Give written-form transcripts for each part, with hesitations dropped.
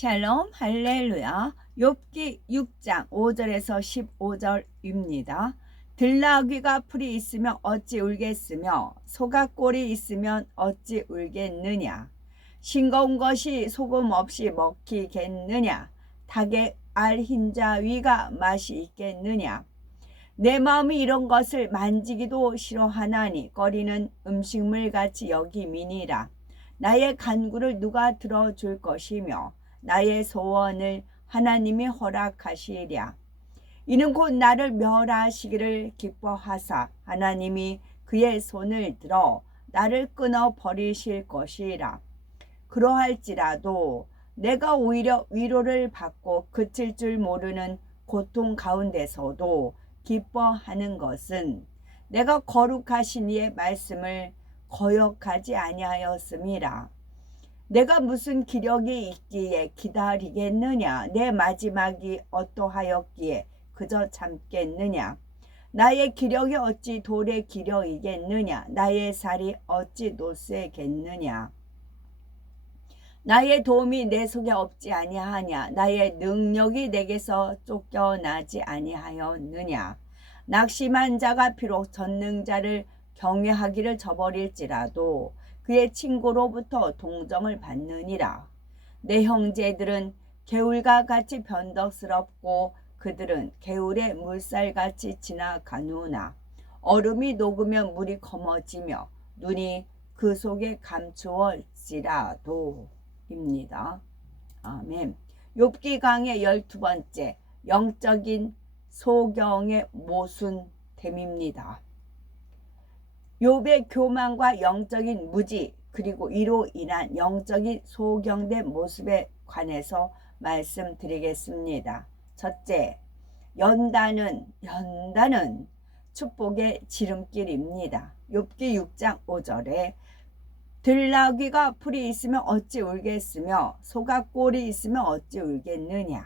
샬롬 할렐루야. 욥기 6장 5절에서 15절입니다. 들나귀가 풀이 있으면 어찌 울겠으며 소가 꼴이 있으면 어찌 울겠느냐. 싱거운 것이 소금 없이 먹히겠느냐. 닭의 알 흰자 위가 맛이 있겠느냐. 내 마음이 이런 것을 만지기도 싫어하나니 꺼리는 음식물 같이 여김이니라. 나의 간구를 누가 들어줄 것이며 나의 소원을 하나님이 허락하시랴. 이는 곧 나를 멸하시기를 기뻐하사 하나님이 그의 손을 들어 나를 끊어 버리실 것이라. 그러할지라도 내가 오히려 위로를 받고 그칠 줄 모르는 고통 가운데서도 기뻐하는 것은 내가 거룩하신 이의 말씀을 거역하지 아니하였음이라. 내가 무슨 기력이 있기에 기다리겠느냐. 내 마지막이 어떠하였기에 그저 참겠느냐. 나의 기력이 어찌 돌의 기력이겠느냐. 나의 살이 어찌 노쇠겠느냐. 나의 도움이 내 속에 없지 아니하냐. 나의 능력이 내게서 쫓겨나지 아니하였느냐. 낙심한 자가 비록 전능자를 경외하기를 저버릴지라도 그의 친구로부터 동정을 받느니라. 내 형제들은 개울과 같이 변덕스럽고 그들은 개울의 물살같이 지나가누나. 얼음이 녹으면 물이 검어지며 눈이 그 속에 감추어지라도 입니다. 아멘. 욥기 강의 12번째 영적인 소경의 모순됨입니다. 욥의 교만과 영적인 무지 그리고 이로 인한 영적인 소경된 모습에 관해서 말씀드리겠습니다. 첫째, 연단은 축복의 지름길입니다. 욥기 6장 5절에 들나귀가 풀이 있으면 어찌 울겠으며 소가 꼴이 있으면 어찌 울겠느냐.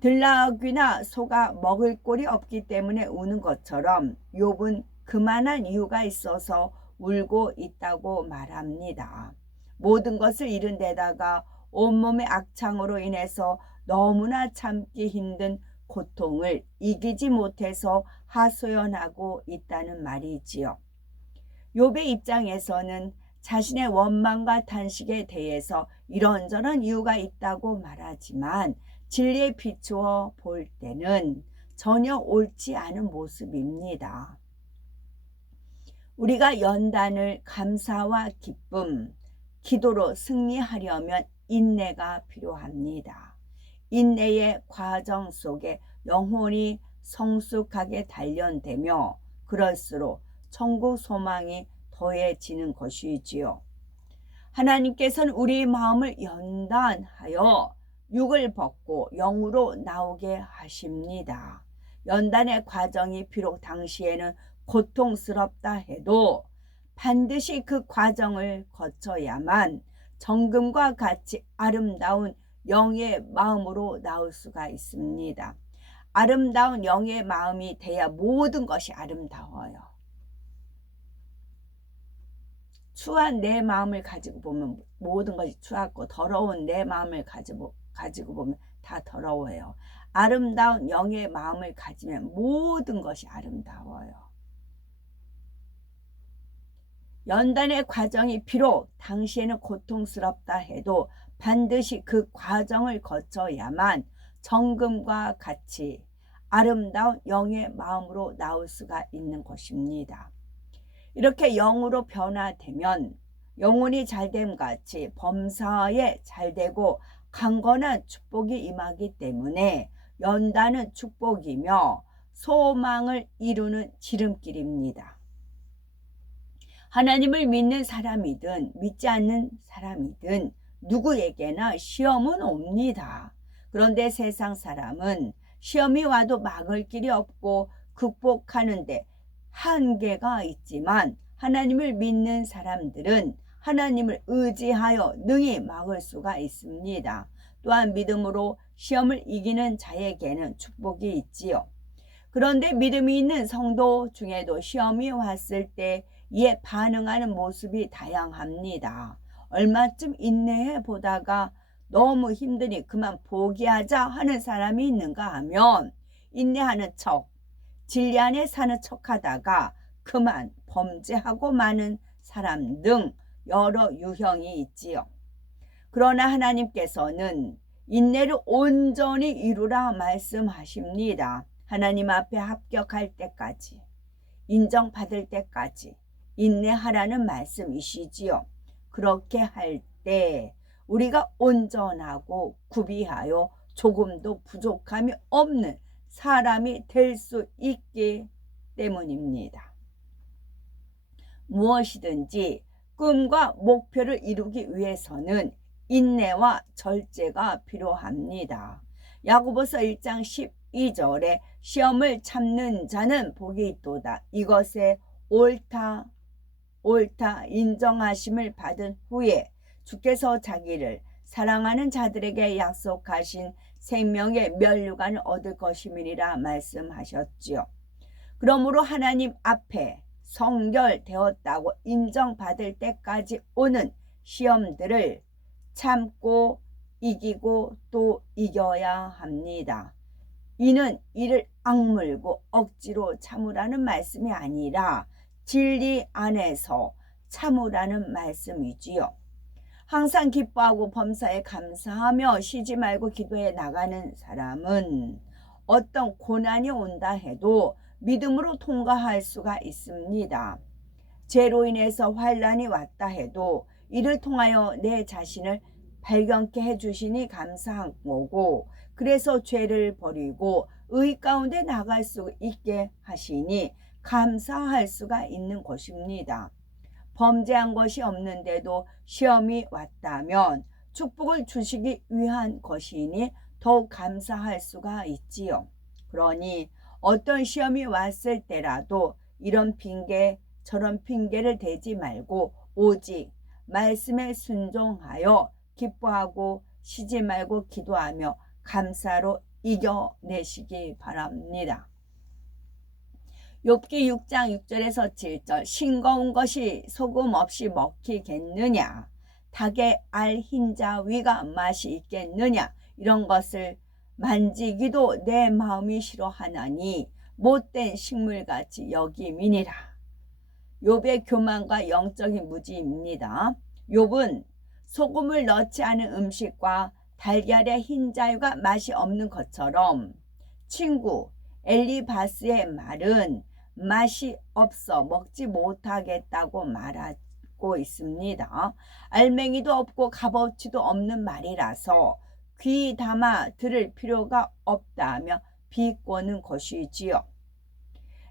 들나귀나 소가 먹을 꼴이 없기 때문에 우는 것처럼 욥은 그만한 이유가 있어서 울고 있다고 말합니다. 모든 것을 잃은 데다가 온몸의 악창으로 인해서 너무나 참기 힘든 고통을 이기지 못해서 하소연하고 있다는 말이지요. 욥의 입장에서는 자신의 원망과 탄식에 대해서 이런저런 이유가 있다고 말하지만 진리에 비추어 볼 때는 전혀 옳지 않은 모습입니다. 우리가 연단을 감사와 기쁨, 기도로 승리하려면 인내가 필요합니다. 인내의 과정 속에 영혼이 성숙하게 단련되며 그럴수록 천국 소망이 더해지는 것이지요. 하나님께서는 우리 마음을 연단하여 육을 벗고 영으로 나오게 하십니다. 연단의 과정이 비록 당시에는 고통스럽다 해도 반드시 그 과정을 거쳐야만 정금과 같이 아름다운 영의 마음으로 나올 수가 있습니다. 아름다운 영의 마음이 돼야 모든 것이 아름다워요. 추한 내 마음을 가지고 보면 모든 것이 추하고 더러운 내 마음을 가지고 보면 다 더러워요. 아름다운 영의 마음을 가지면 모든 것이 아름다워요. 연단의 과정이 비록 당시에는 고통스럽다 해도 반드시 그 과정을 거쳐야만 정금과 같이 아름다운 영의 마음으로 나올 수가 있는 것입니다. 이렇게 영으로 변화되면 영혼이 잘됨 같이 범사에 잘되고 강건한 축복이 임하기 때문에 연단은 축복이며 소망을 이루는 지름길입니다. 하나님을 믿는 사람이든 믿지 않는 사람이든 누구에게나 시험은 옵니다. 그런데 세상 사람은 시험이 와도 막을 길이 없고 극복하는데 한계가 있지만 하나님을 믿는 사람들은 하나님을 의지하여 능히 막을 수가 있습니다. 또한 믿음으로 시험을 이기는 자에게는 축복이 있지요. 그런데 믿음이 있는 성도 중에도 시험이 왔을 때 이에 반응하는 모습이 다양합니다. 얼마쯤 인내해 보다가 너무 힘드니 그만 포기하자 하는 사람이 있는가 하면 인내하는 척, 진리 안에 사는 척하다가 그만 범죄하고 마는 사람 등 여러 유형이 있지요. 그러나 하나님께서는 인내를 온전히 이루라 말씀하십니다. 하나님 앞에 합격할 때까지, 인정받을 때까지 인내하라는 말씀이시지요. 그렇게 할 때 우리가 온전하고 구비하여 조금도 부족함이 없는 사람이 될 수 있기 때문입니다. 무엇이든지 꿈과 목표를 이루기 위해서는 인내와 절제가 필요합니다. 야고보서 1장 12절에 시험을 참는 자는 복이 있도다. 이것에 옳다 인정하심을 받은 후에 주께서 자기를 사랑하는 자들에게 약속하신 생명의 면류관을 얻을 것임이니라 말씀하셨지요. 그러므로 하나님 앞에 성결되었다고 인정받을 때까지 오는 시험들을 참고 이기고 또 이겨야 합니다. 이는 이를 악물고 억지로 참으라는 말씀이 아니라 진리 안에서 참으라는 말씀이지요. 항상 기뻐하고 범사에 감사하며 쉬지 말고 기도해 나가는 사람은 어떤 고난이 온다 해도 믿음으로 통과할 수가 있습니다. 죄로 인해서 환난이 왔다 해도 이를 통하여 내 자신을 발견케 해주시니 감사한 거고, 그래서 죄를 버리고 의 가운데 나갈 수 있게 하시니 감사할 수가 있는 것입니다. 범죄한 것이 없는데도 시험이 왔다면 축복을 주시기 위한 것이니 더욱 감사할 수가 있지요. 그러니 어떤 시험이 왔을 때라도 이런 핑계 저런 핑계를 대지 말고 오직 말씀에 순종하여 기뻐하고 쉬지 말고 기도하며 감사로 이겨내시기 바랍니다. 욥기 6장 6절에서 7절 싱거운 것이 소금 없이 먹히겠느냐, 닭의 알 흰자 위가 맛이 있겠느냐, 이런 것을 만지기도 내 마음이 싫어하나니 못된 식물같이 여김이니라. 욥의 교만과 영적인 무지입니다. 욥은 소금을 넣지 않은 음식과 달걀의 흰자유가 맛이 없는 것처럼 친구 엘리바스의 말은 맛이 없어 먹지 못하겠다고 말하고 있습니다. 알맹이도 없고 값어치도 없는 말이라서 귀 담아 들을 필요가 없다며 비꼬는 것이지요.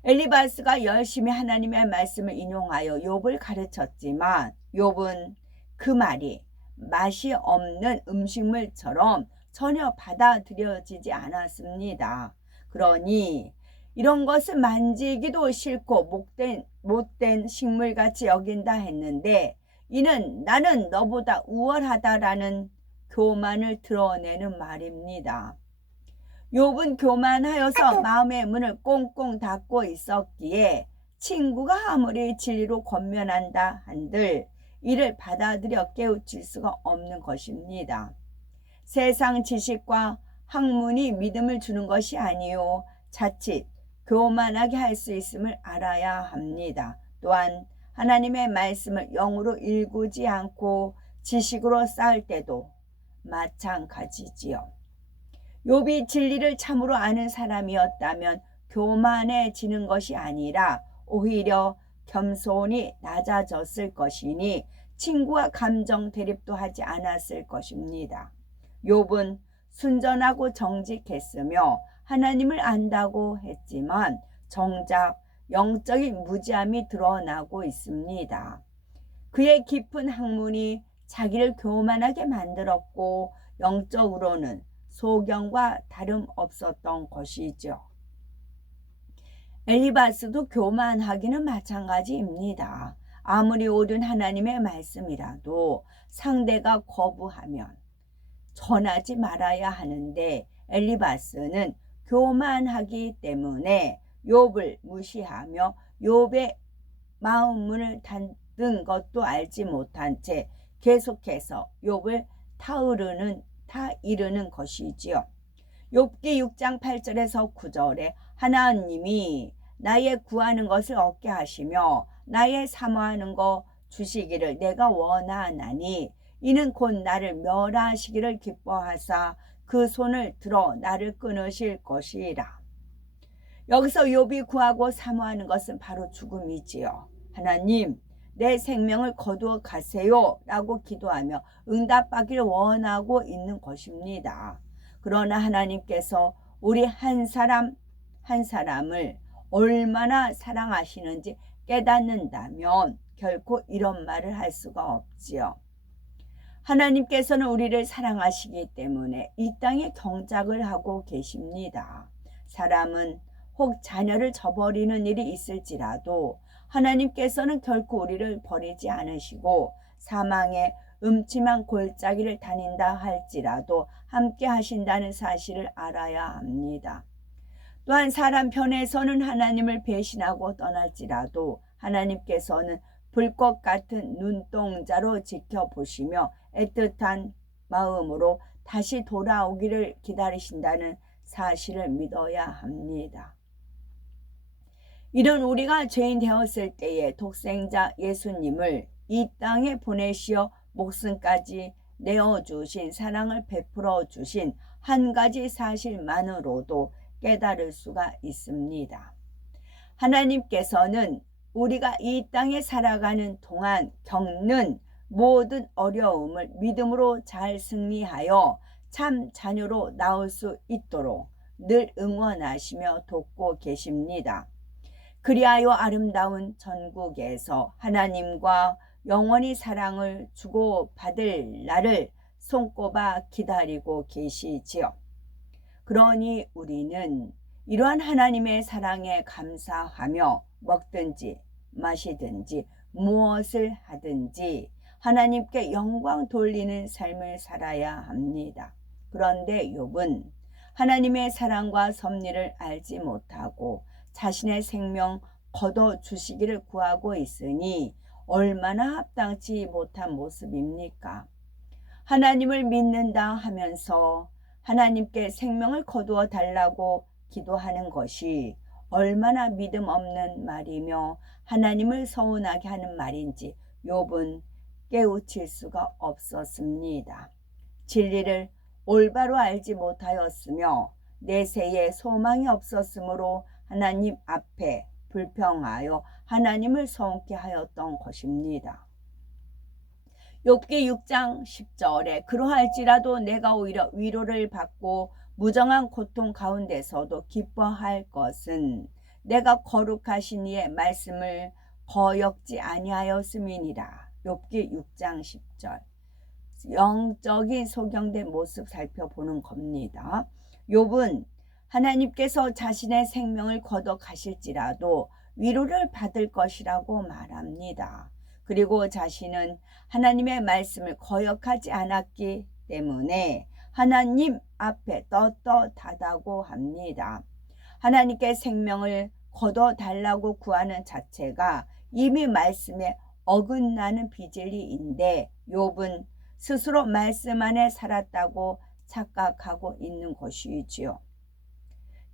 엘리바스가 열심히 하나님의 말씀을 인용하여 욥을 가르쳤지만 욥은 그 말이 맛이 없는 음식물처럼 전혀 받아들여지지 않았습니다. 그러니 이런 것을 만지기도 싫고 못된 식물같이 여긴다 했는데 이는 나는 너보다 우월하다라는 교만을 드러내는 말입니다. 욥은 교만하여서 마음의 문을 꽁꽁 닫고 있었기에 친구가 아무리 진리로 권면한다 한들 이를 받아들여 깨우칠 수가 없는 것입니다. 세상 지식과 학문이 믿음을 주는 것이 아니요 자칫 교만하게 할 수 있음을 알아야 합니다. 또한 하나님의 말씀을 영으로 일구지 않고 지식으로 쌓을 때도 마찬가지지요. 욥이 진리를 참으로 아는 사람이었다면 교만해지는 것이 아니라 오히려 겸손히 낮아졌을 것이니 친구와 감정 대립도 하지 않았을 것입니다. 욥은 순전하고 정직했으며 하나님을 안다고 했지만 정작 영적인 무지함이 드러나고 있습니다. 그의 깊은 학문이 자기를 교만하게 만들었고 영적으로는 소경과 다름없었던 것이죠. 엘리바스도 교만하기는 마찬가지입니다. 아무리 옳은 하나님의 말씀이라도 상대가 거부하면 전하지 말아야 하는데 엘리바스는 교만하기 때문에 욥을 무시하며 욥의 마음 문을 닫은 것도 알지 못한 채 계속해서 욥을 다 이르는 것이지요. 욥기 6장 8절에서 9절에 하나님이 나의 구하는 것을 얻게 하시며 나의 사모하는 것 주시기를 내가 원하나니 이는 곧 나를 멸하시기를 기뻐하사 그 손을 들어 나를 끊으실 것이라. 여기서 욥이 구하고 사모하는 것은 바로 죽음이지요. 하나님, 내 생명을 거두어 가세요 라고 기도하며 응답받기를 원하고 있는 것입니다. 그러나 하나님께서 우리 한 사람 한 사람을 얼마나 사랑하시는지 깨닫는다면 결코 이런 말을 할 수가 없지요. 하나님께서는 우리를 사랑하시기 때문에 이 땅에 경작을 하고 계십니다. 사람은 혹 자녀를 저버리는 일이 있을지라도 하나님께서는 결코 우리를 버리지 않으시고 사망의 음침한 골짜기를 다닌다 할지라도 함께 하신다는 사실을 알아야 합니다. 또한 사람 편에서는 하나님을 배신하고 떠날지라도 하나님께서는 불꽃 같은 눈동자로 지켜보시며 애틋한 마음으로 다시 돌아오기를 기다리신다는 사실을 믿어야 합니다. 이런 우리가 죄인 되었을 때에 독생자 예수님을 이 땅에 보내시어 목숨까지 내어주신 사랑을 베풀어 주신 한 가지 사실만으로도 깨달을 수가 있습니다. 하나님께서는 우리가 이 땅에 살아가는 동안 겪는 모든 어려움을 믿음으로 잘 승리하여 참 자녀로 나올 수 있도록 늘 응원하시며 돕고 계십니다. 그리하여 아름다운 전국에서 하나님과 영원히 사랑을 주고받을 날을 손꼽아 기다리고 계시지요. 그러니 우리는 이러한 하나님의 사랑에 감사하며 먹든지 마시든지 무엇을 하든지 하나님께 영광 돌리는 삶을 살아야 합니다. 그런데 욥은 하나님의 사랑과 섭리를 알지 못하고 자신의 생명 거둬주시기를 구하고 있으니 얼마나 합당치 못한 모습입니까? 하나님을 믿는다 하면서 하나님께 생명을 거두어 달라고 기도하는 것이 얼마나 믿음 없는 말이며 하나님을 서운하게 하는 말인지 욥은 깨우칠 수가 없었습니다. 진리를 올바로 알지 못하였으며 내세에 소망이 없었으므로 하나님 앞에 불평하여 하나님을 서운케 하였던 것입니다. 욥기 6장 10절에 그러할지라도 내가 오히려 위로를 받고 무정한 고통 가운데서도 기뻐할 것은 내가 거룩하신 이의 말씀을 거역지 아니하였음이니라. 욥기 6장 10절. 영적인 소경된 모습 살펴보는 겁니다. 욥은 하나님께서 자신의 생명을 걷어 가실지라도 위로를 받을 것이라고 말합니다. 그리고 자신은 하나님의 말씀을 거역하지 않았기 때문에 하나님 앞에 떳떳하다고 합니다. 하나님께 생명을 거둬 달라고 구하는 자체가 이미 말씀에 어긋나는 비진리인데 욥은 스스로 말씀 안에 살았다고 착각하고 있는 것이지요.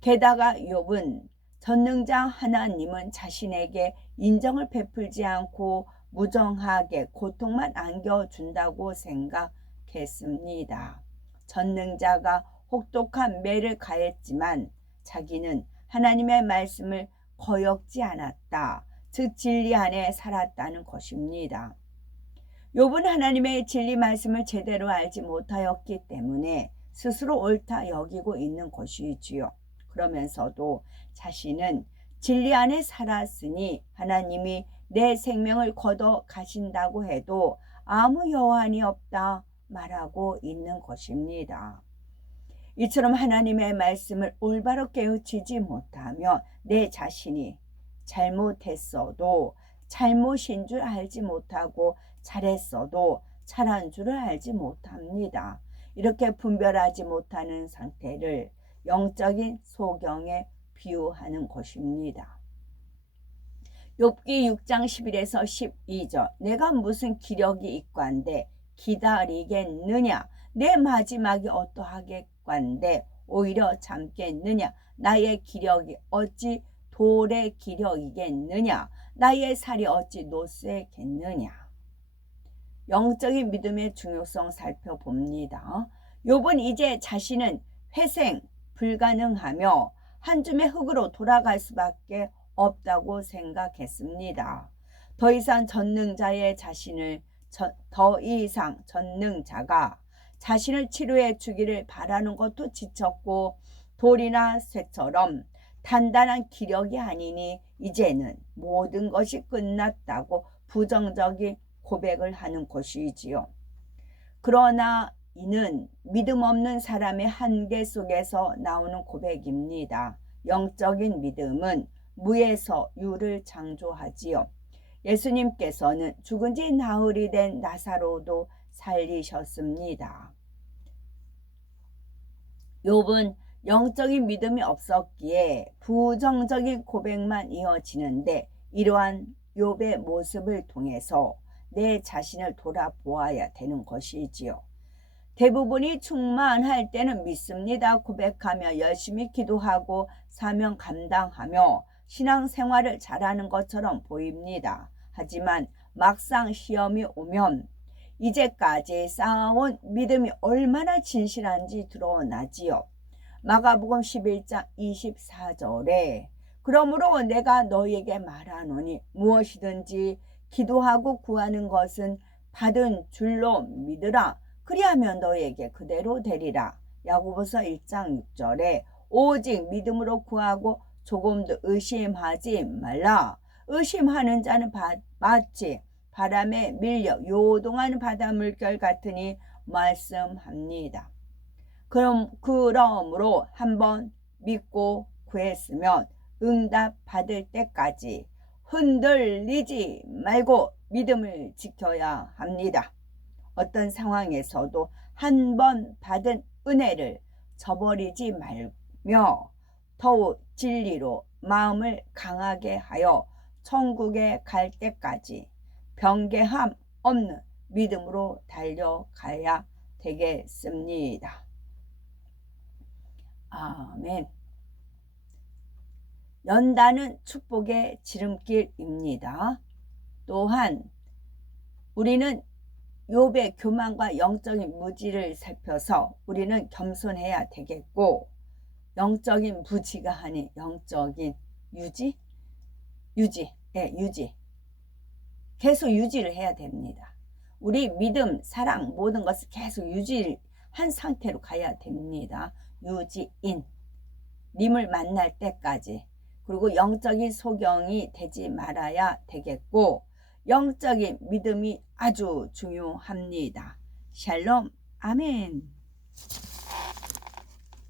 게다가 욥은 전능자 하나님은 자신에게 인정을 베풀지 않고 무정하게 고통만 안겨준다고 생각했습니다. 전능자가 혹독한 매를 가했지만 자기는 하나님의 말씀을 거역지 않았다. 즉 진리 안에 살았다는 것입니다. 욥은 하나님의 진리 말씀을 제대로 알지 못하였기 때문에 스스로 옳다 여기고 있는 것이지요. 그러면서도 자신은 진리 안에 살았으니 하나님이 내 생명을 거둬 가신다고 해도 아무 여한이 없다 말하고 있는 것입니다. 이처럼 하나님의 말씀을 올바로 깨우치지 못하며 내 자신이 잘못했어도 잘못인 줄 알지 못하고 잘했어도 잘한 줄을 알지 못합니다. 이렇게 분별하지 못하는 상태를 영적인 소경에 비유하는 것입니다. 욥기 6장 11에서 12절 내가 무슨 기력이 있관데 기다리겠느냐 내 마지막이 어떠하겠건데 오히려 참겠느냐? 나의 기력이 어찌 돌의 기력이겠느냐? 나의 살이 어찌 노쇠겠느냐? 영적인 믿음의 중요성 살펴봅니다. 욥은 이제 자신은 회생 불가능하며 한 줌의 흙으로 돌아갈 수밖에 없다고 생각했습니다. 더 이상 전능자가 자신을 치료해 주기를 바라는 것도 지쳤고 돌이나 쇠처럼 단단한 기력이 아니니 이제는 모든 것이 끝났다고 부정적인 고백을 하는 것이지요. 그러나 이는 믿음 없는 사람의 한계 속에서 나오는 고백입니다. 영적인 믿음은 무에서 유를 창조하지요. 예수님께서는 죽은 지 나흘이 된 나사로도 살리셨습니다. 욥은 영적인 믿음이 없었기에 부정적인 고백만 이어지는데 이러한 욥의 모습을 통해서 내 자신을 돌아보아야 되는 것이지요. 대부분이 충만할 때는 믿습니다 고백하며 열심히 기도하고 사명 감당하며 신앙생활을 잘하는 것처럼 보입니다. 하지만 막상 시험이 오면 이제까지 쌓아온 믿음이 얼마나 진실한지 드러나지요. 마가복음 11장 24절에 그러므로 내가 너희에게 말하노니 무엇이든지 기도하고 구하는 것은 받은 줄로 믿으라. 그리하면 너희에게 그대로 되리라. 야고보서 1장 6절에 오직 믿음으로 구하고 조금도 의심하지 말라. 의심하는 자는 마치 바람에 밀려 요동하는 바닷물결 같으니 말씀합니다. 그러므로 한번 믿고 구했으면 응답 받을 때까지 흔들리지 말고 믿음을 지켜야 합니다. 어떤 상황에서도 한 번 받은 은혜를 저버리지 말며 더욱 진리로 마음을 강하게 하여 천국에 갈 때까지 변개함 없는 믿음으로 달려가야 되겠습니다. 아멘. 연단은 축복의 지름길입니다. 또한 우리는 욥의 교만과 영적인 무지를 살펴서 우리는 겸손해야 되겠고 영적인 무지가 아닌 영적인 유지. 계속 유지를 해야 됩니다. 우리 믿음, 사랑 모든 것을 계속 유지한 상태로 가야 됩니다. 유지인 님을 만날 때까지. 그리고 영적인 소경이 되지 말아야 되겠고 영적인 믿음이 아주 중요합니다. 샬롬 아멘.